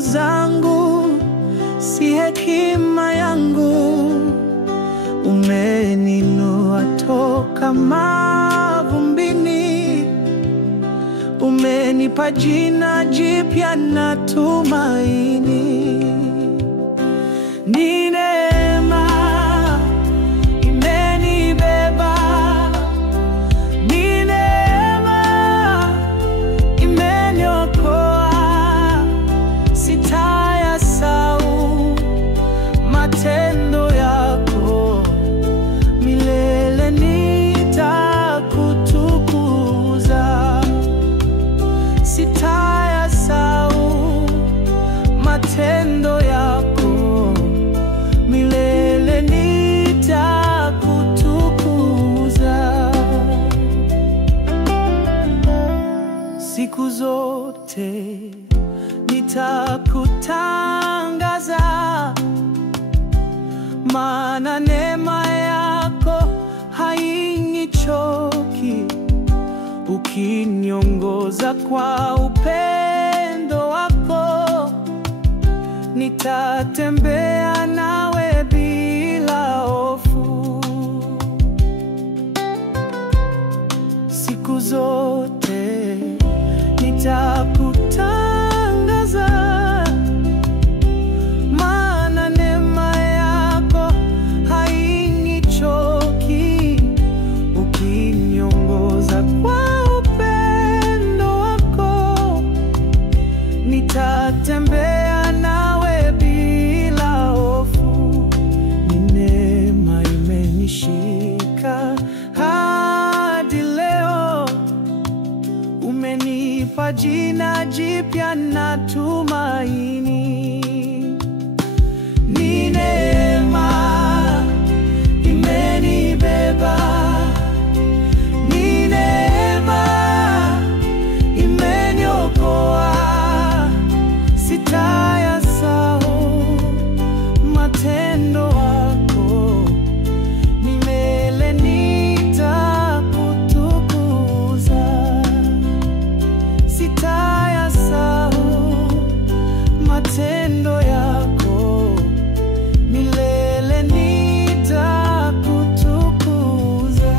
nguvu zangu, si hekima yangu. Umeninua toka mavumbini, umenipa jina jipya na tumaini. Ni neema imenibeba, ni neema imeniokoa. Sitayasahau matendo yako, milele nitakutukuza. Sitayasahau matendo yako, milele nitakutukuza. Siku zote nitakutangaza, maana neema yako hainichoki. Ukiniongoza kwa upendo wako, nitatembea nawe bila hofu. Siku zote nitakutangaza, maana neema yako hainichoki. Ukiniongoza kwa upendo wako, nitatembea nawe bila hofu. Ni neema imenishika hadi leo, umenipa jina jipya na tumaini. Ni neema imenibeba, ni neema imeniokoa. Sitayasahau matendo yako, milele nitakutukuza. Sitayasahau matendo yako, milele nitakutukuza.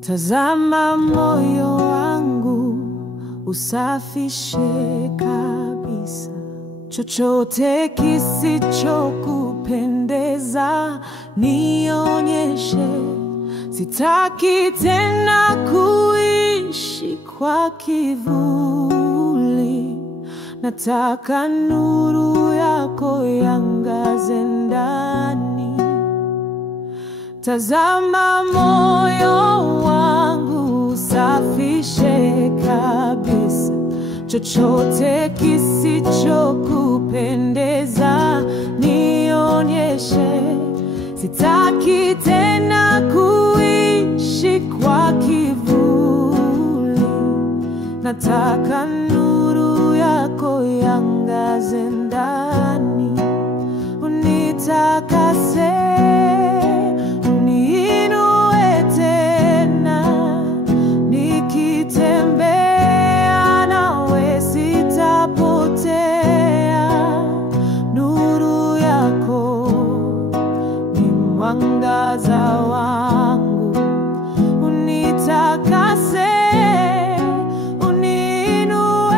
Tazama moyo wangu usafishe kabisa, chochote kisichokupendeza nionyeshe. Sitaki tena kuishi kwa kivuli, nataka nuru yako iangaze ndani. Tazama moyo wangu usafishe kabisa, chochote kisichokupendeza nionyeshe. Sitaki tena kuishi kwa kivuli, nataka nuru yako iangaze ndani. Unitakase, uniinue tena, nikitembea nawe sitapotea. Nuru yako ni mwangaza wangu. Unitakase, uniinue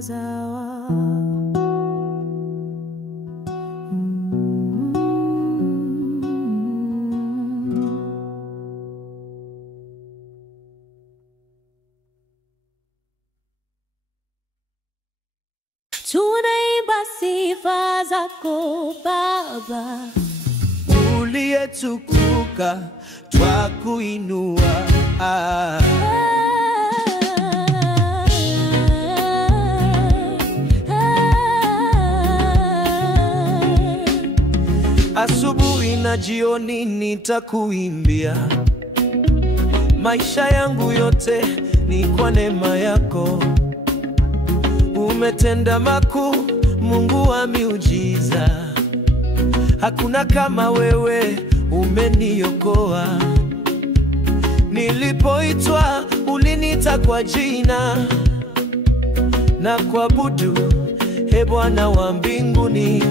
mwangaza wangu. Tunaimba sifa zako Baba, uliyetukuka twakuinua. Asubuhi na jioni nitakuimbia, maisha yangu yote ni kwa neema yako. Umetenda makuu, Mungu wa miujiza, hakuna kama wewe, umeniokoa. Nilipoitwa uliniita kwa jina, na kuabudu e Bwana wa mbinguni.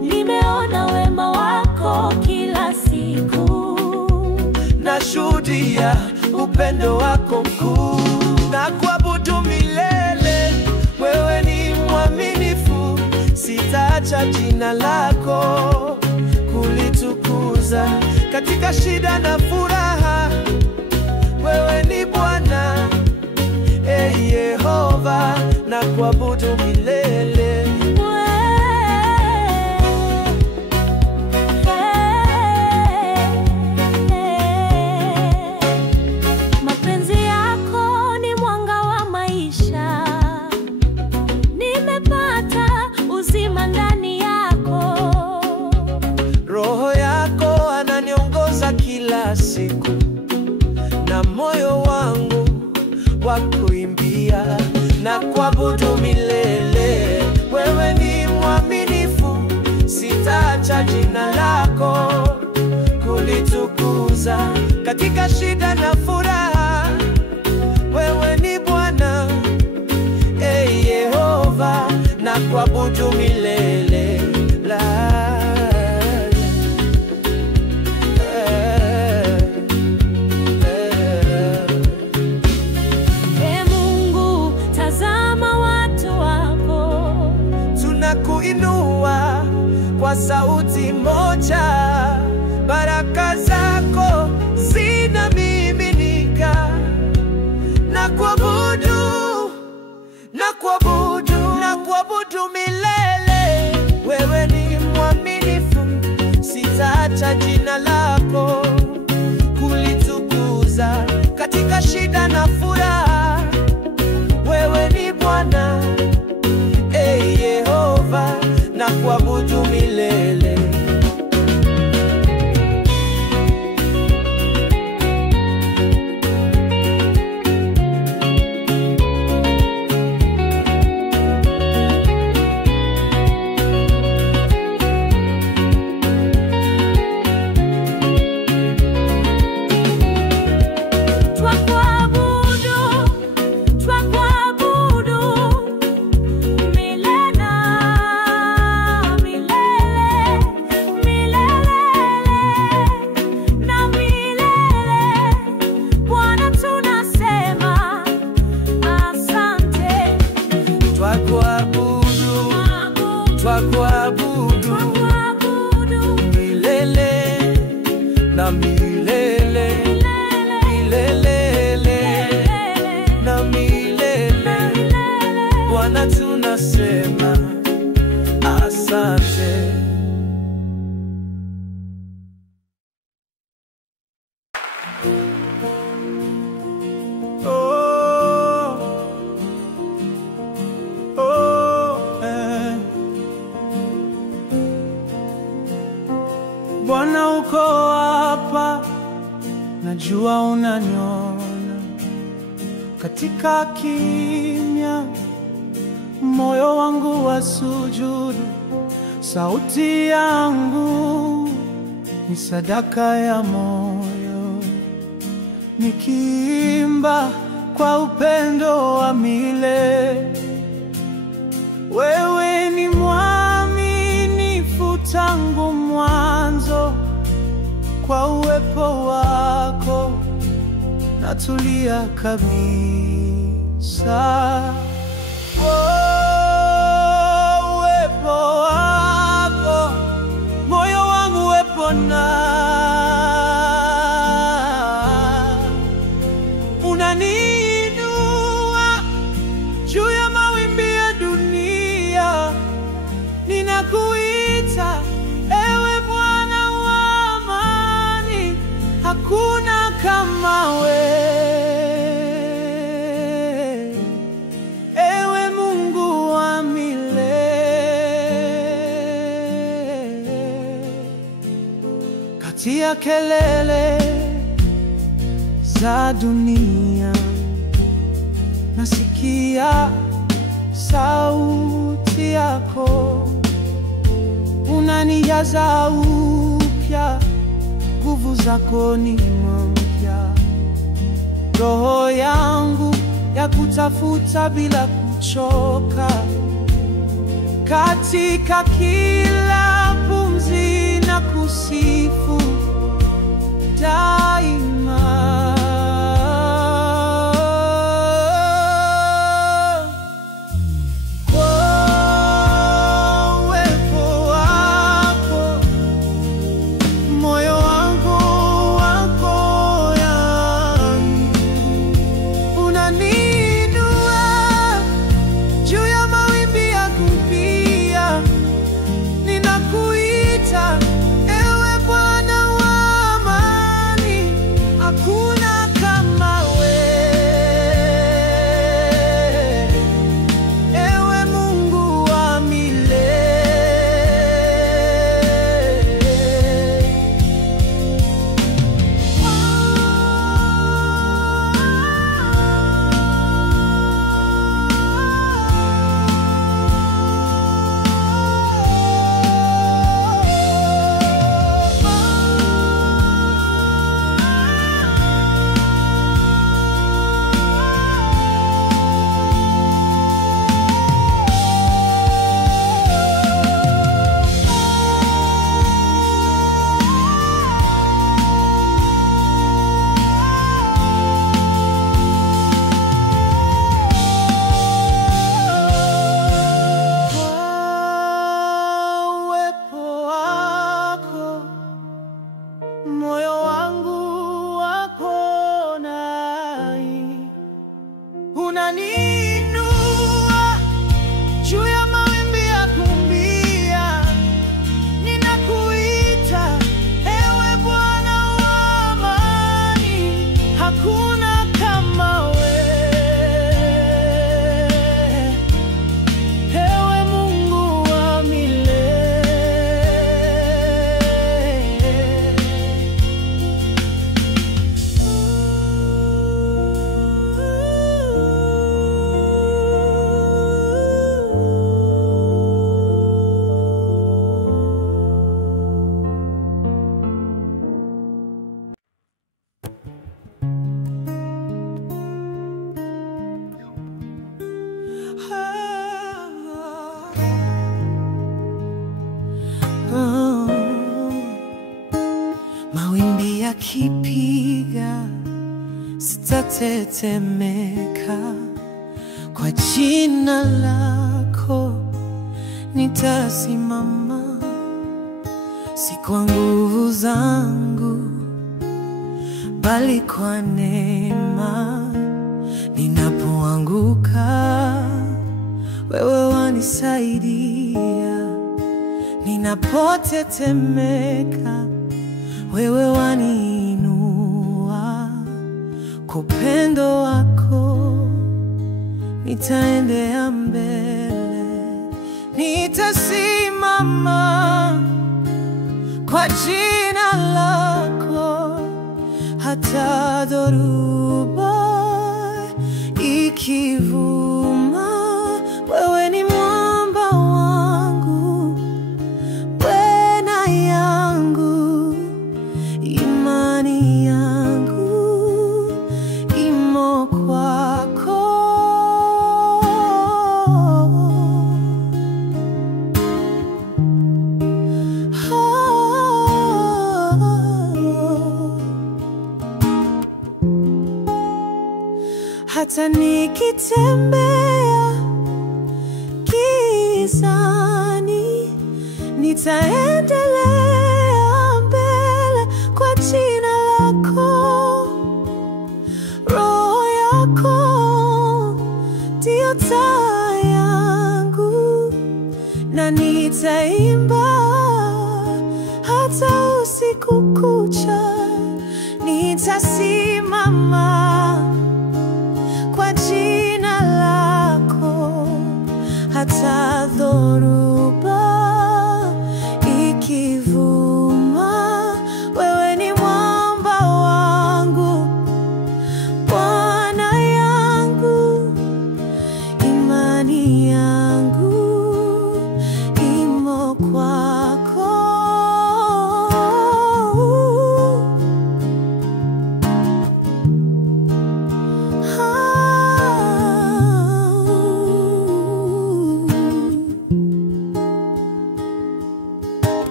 Nimeona wema wako kila siku, nashuhudia upendo wako mkuu. Na kuabudu milele, wewe ni mwaminifu, sitaacha jina lako kulitukuza. Katika shida na furaha, wewe ni Bwana, Yehova, na kuabudu milele. Mapenzi yako ni mwanga wa maisha, nimepata uzima ndani yako. Roho yako ananiongoza kila siku, na moyo wangu wa kuimbia na kuabudu milele. Wewe ni mwaminifu, sitaacha jina lako kulitukuza. Katika shida na furaha, wewe ni Bwana, Yehova, na kuabudu milele. Mungu, tazama watu wako, tunakuinua kwa sauti moja. Baraka zako zinamiminika, na kuabudu milele. Wewe ni mwaminifu, sitaacha jina lako kulitukuza. Katika shida na furaha, wewe ni Bwana, Yehova, na kuabudu milele. Twakuabudu milele na milele, milele na milele. Bwana tunasema asante. Bwana uko hapa, najua unaniona. Katika kimya, moyo wangu wa sujudu, sauti yangu ni sadaka ya moyo, nikiimba kwa upendo wa milele. Wewe ni mwaminifu tangu mwanzo, kwa uwepo wako. natulia kabisa. kati ya kelele za dunia, nasikia sauti yako, unanijaza upya, nguvu zako ni mpya. Roho yangu ya kutafuta bila kuchoka, katika kila pumzi na kusifu daima. Unaniinua juu ya mawimbi ya kumbia, ninakuita ewe Bwana wa amani, hakuna kama wewe, ewe Mungu wa milele. Mawimbi yakipiga, sitatetemeka, kwa jina lako nitasimama. Si kwa nguvu zangu, bali kwa neema. Ninapoanguka, wewe wanisaidia. Ninapotetemeka, wewe waniinua. Kwa upendo wako nitaendea mbele, nitasimama kwa jina lako, hata dhoruba ikivuma. Wewe ni mwamba wangu, wena yangu, imani yangu imo kwako. Hata nikitembea gizani, nitaendelea mbele kwa jina lako. Roho yako ndiyo taa yangu, na nitaimba hata usiku kucha. Nitasimama kwa jina lako, hata dhoruba ikivuma. Wewe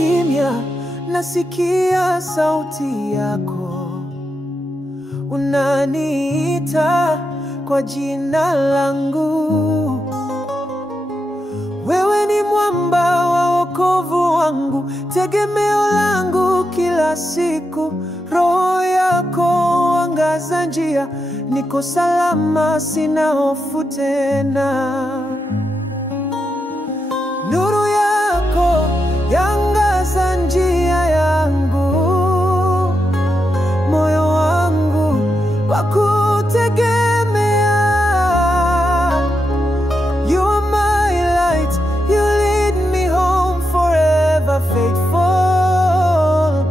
kimya nasikia sauti yako, unaniita kwa jina langu. Wewe ni mwamba wa wokovu wangu, tegemeo langu kila siku. Roho yako angaza njia, niko salama, sina hofu tena. Nuru yako yangaza njia yangu, moyo wangu wakutegemea. You are my light, you lead me home forever faithful.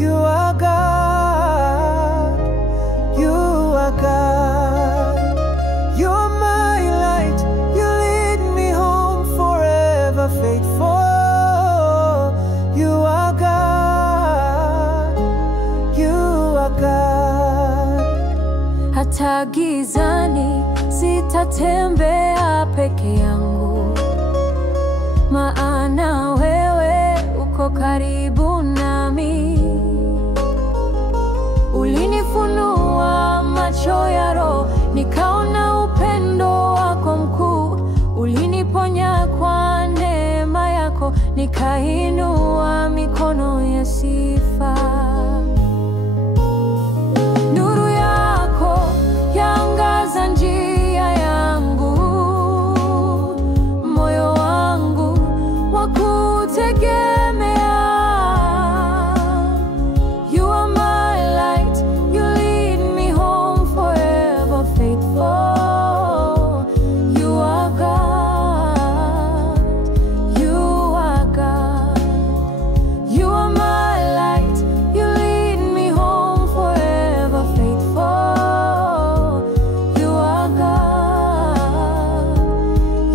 You are God, you are God. You are my light, you lead me home forever faithful. You are God, you are God. Hata gizani sitatembea peke yangu, maana wewe uko karibu nami. Ulinifunua macho ya roho, nikaona upendo wako mkuu. Uliniponya kwa neema yako, nikainua mikono ya sifa. Nuru yako yaangaza njia yangu, moyo wangu wakutegemea. You are my light, you lead me home forever faithful. You are God, you are God. You are my light, you lead me home forever faithful. You are God,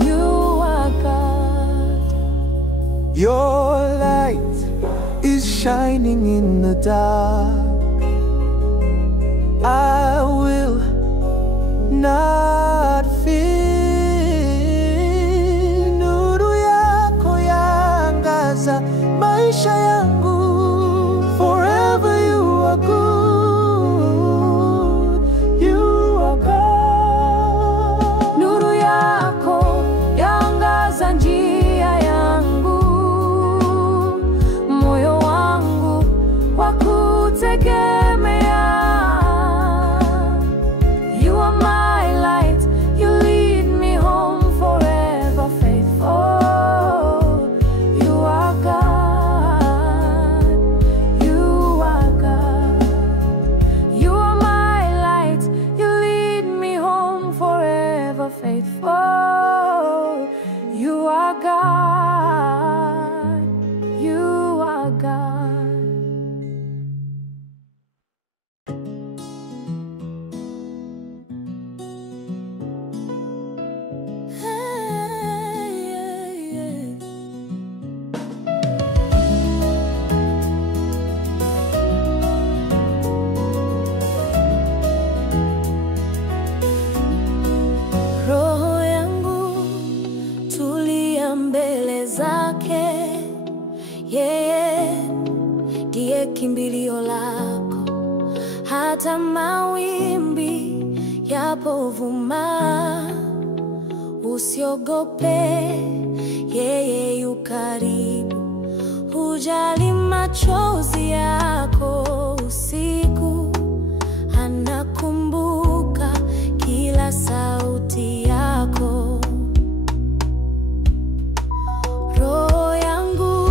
you are God. Your light is shining in the dark. I will not fear. Nuru yako yaangaza maisha yangu. Forever you are good, you are God. Nuru yako yaangaza njia yangu, moyo wangu wakutegemea. You are my light, you lead me home forever faithful. You are God, you are God. You are my light, you lead me home forever faithful. You are God, you are God. Roho yangu tulia mbele zake, yeye ndiye kimbilio lako. Hata mawimbi yapovuma, usiogope, yeye yu karibu. Hujali machozi yako usiku, anakumbuka kila sauti yako. Roho yangu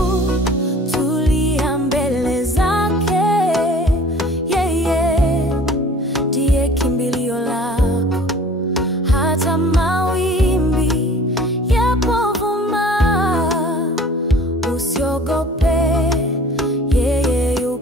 tulia mbele zake, yeye ndiye kimbilio lako. Hata mawimbi yapovuma, usiogope, yeye yu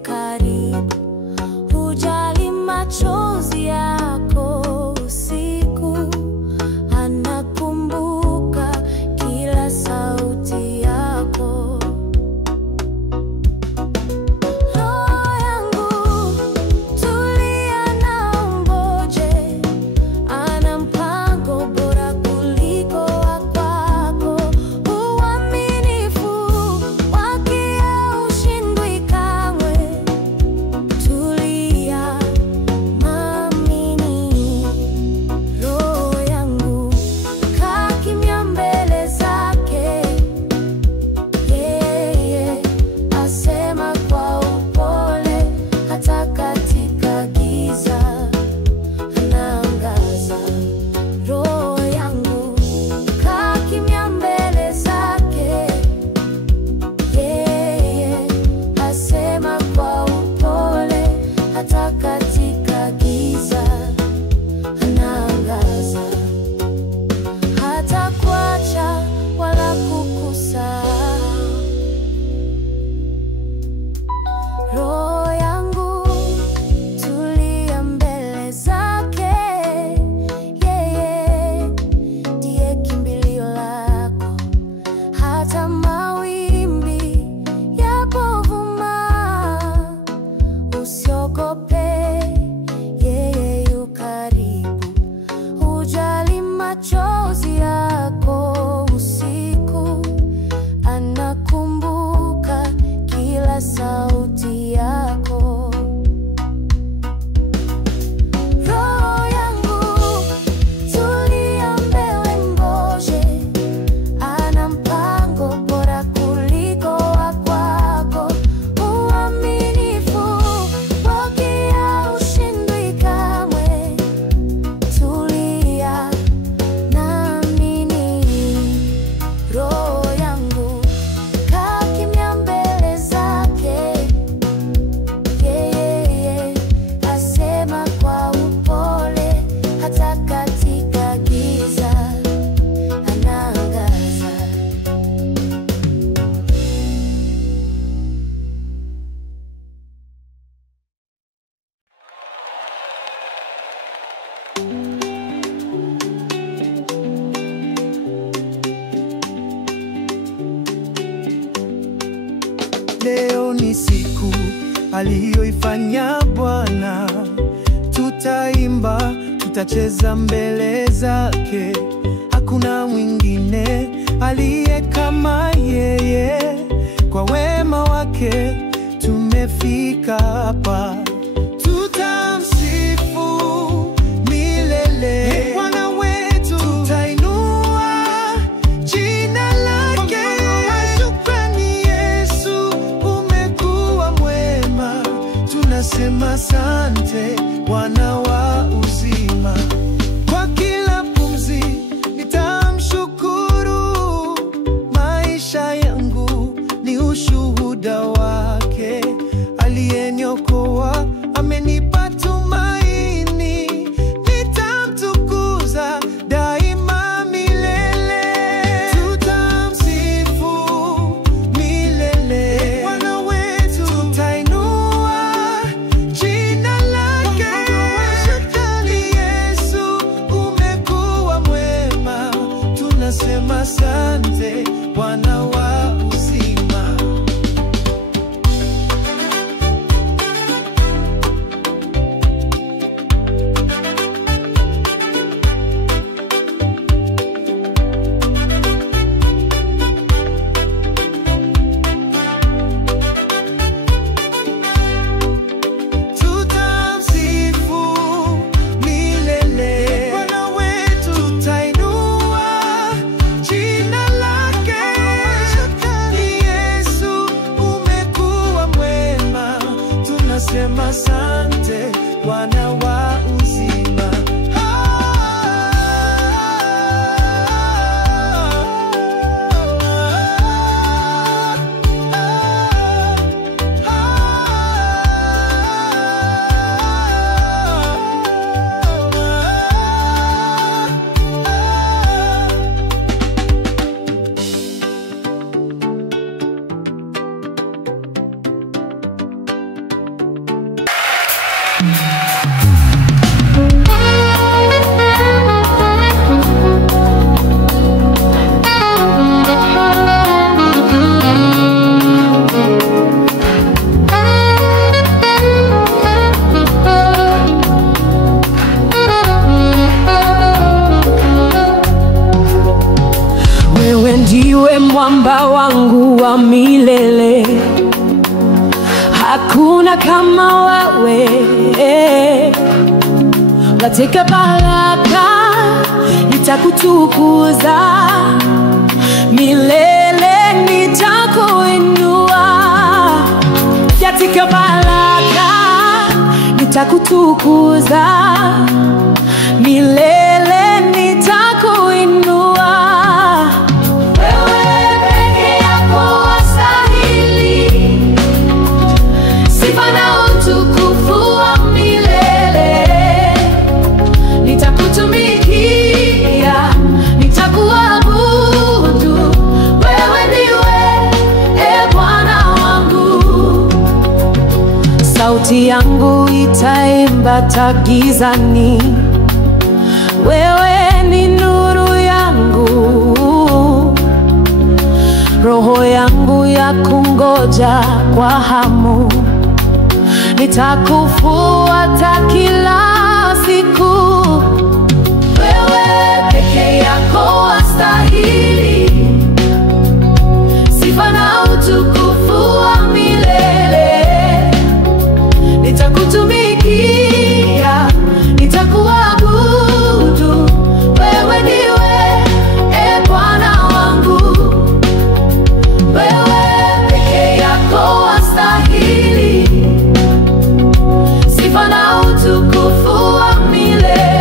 aliyoifanya Bwana. Tutaimba, tutacheza mbele zake, hakuna mwingine aliye kama yeye. Kwa wema wake tumefika hapa, tutamsifu milele. Bwana wetu, tutainua jina lake. Shukrani Yesu, umekuwa mwema. Tunasema asante Bwana wa uzima. Kwa kila pumzi nitamshukuru, maisha yangu ni ushuhuda wake. Aliyeniokoa amenipa tumaini, nitamtukuza daima milele. Tutamsifu milele. Bwana wetu, tutainua jina lake. Shukrani Yesu, umekuwa mwema. Tunasema asante Bwana wa uzima. Tutamsifu milele. Bwana wetu, tutainua jina lake. Shukrani Yesu, umekuwa mwema. Tunasema asante Bwana wa uzima. Wewe ndiwe mwamba wangu wa milele, hakuna kama wewe. Katika baraka nitakutukuza, milele nitakuinua. Katika baraka nitakutukuza, milele nitakuinua. Wewe peke yako wastahili sifa na utukufu wa milele. Nitakutumikia, nitakuabudu. Wewe ndiwe Bwana wangu. Sauti yangu itaimba gizani, wewe ni nuru yangu. Roho yangu ya kungoja kwa hamu, nitakufuata kila siku. Wewe peke yako wastahili sifa na utukufu wa milele. Nitakutumikia, nitakuabudu. Wewe ndiwe Bwana wangu. Wewe peke yako wastahili sifa na utukufu wa milele.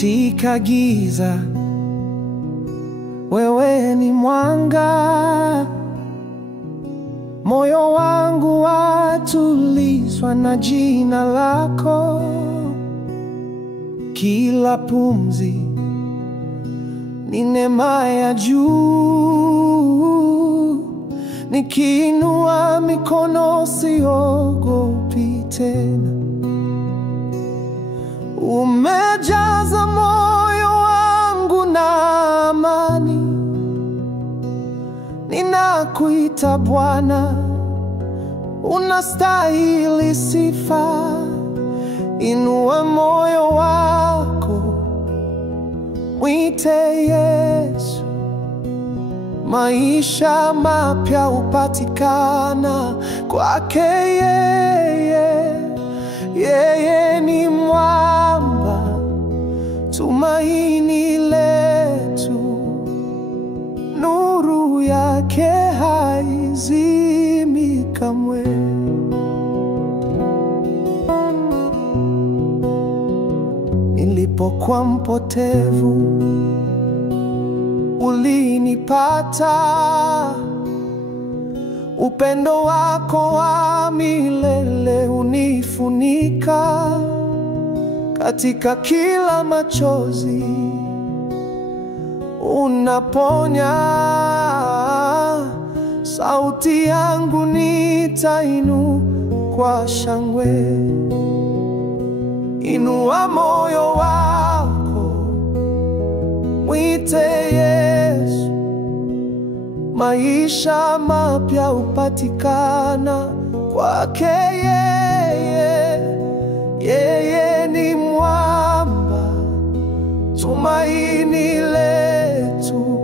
katika giza, wewe ni mwanga. Moyo wangu watulizwa na jina lako. Kila pumzi ni neema ya juu. Nikiinua mikono siogopi tena. Umejaza moyo wangu na amani. Ninakuita Bwana, unastahili sifa. Inua moyo wako, mwite Yesu. Maisha mapya hupatikana kwake yeye. Yeye ni mwamba, tumaini letu. Nuru yake haizimi kamwe. Nilipokuwa mpotevu, ulinipata. Upendo wako wa milele unifunika. Katika kila machozi unaponya. Sauti yangu nitainua kwa shangwe. Inua moyo wako, mwite Yesu. Maisha mapya hupatikana kwake yeye. Yeye ni mwamba, tumaini letu.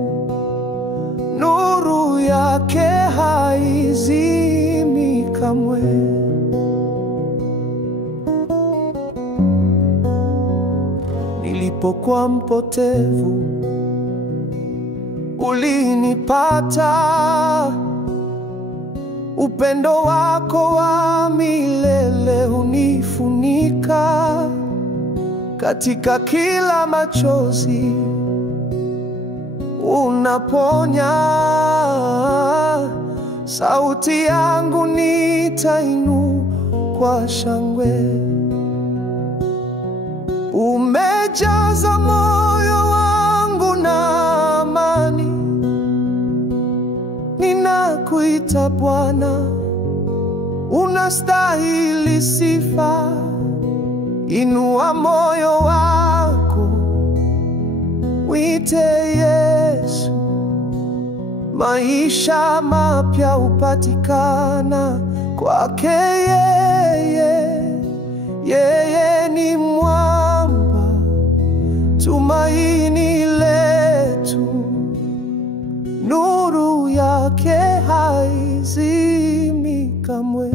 Nuru yake haizimi kamwe. Nilipokuwa mpotevu, ulinipata. Upendo wako wa milele unifunika. Katika kila machozi unaponya. Sauti yangu nitainua kwa shangwe. Umejaza moyo wangu na amani. Ninakuita Bwana, unastahili sifa. Inua moyo wako, mwite Yesu. Maisha mapya hupatikana kwake yeye. Yeye ni mwamba, tumaini letu. Nuru yake haizimi kamwe.